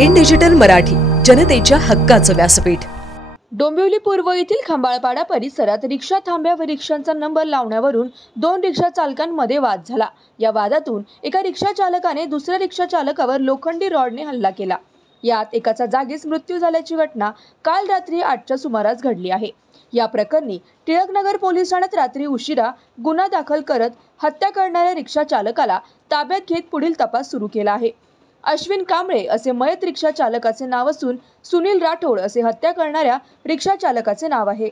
In digital Marathi, जनतेच्या हक्काचं व्यासपीठ। डोंबिवली पूर्व येथील खंबाळपाडा परिसरात रिक्षा थांब्यावर रिक्षांचा नंबर लावण्यावरून दोन रिक्षा चालकांमध्ये वाद झाला। या वादातून एका रिक्षा चालकाने दुसऱ्या रिक्षा चालकावर लोखंडी रॉडने हल्ला केला। यात एकाचा जागीच मृत्यू झाल्याची घटना काल रात्री 8च्या सुमारास घडली आहे। या प्रकरणी टिळकनगर पोलीस ठाण्यात रात्री उशिरा गुन्हा दाखल करत हत्या करणाऱ्या रिक्षा चालकाला ताब्यात घेत पुढील तपास सुरू केला आहे। अश्विन कांबळे असे मयत रिक्षा चालकाचे नाव असून सुनील राठोड असे हत्या करणाऱ्या रिक्षा चालकाचे नाव आहे।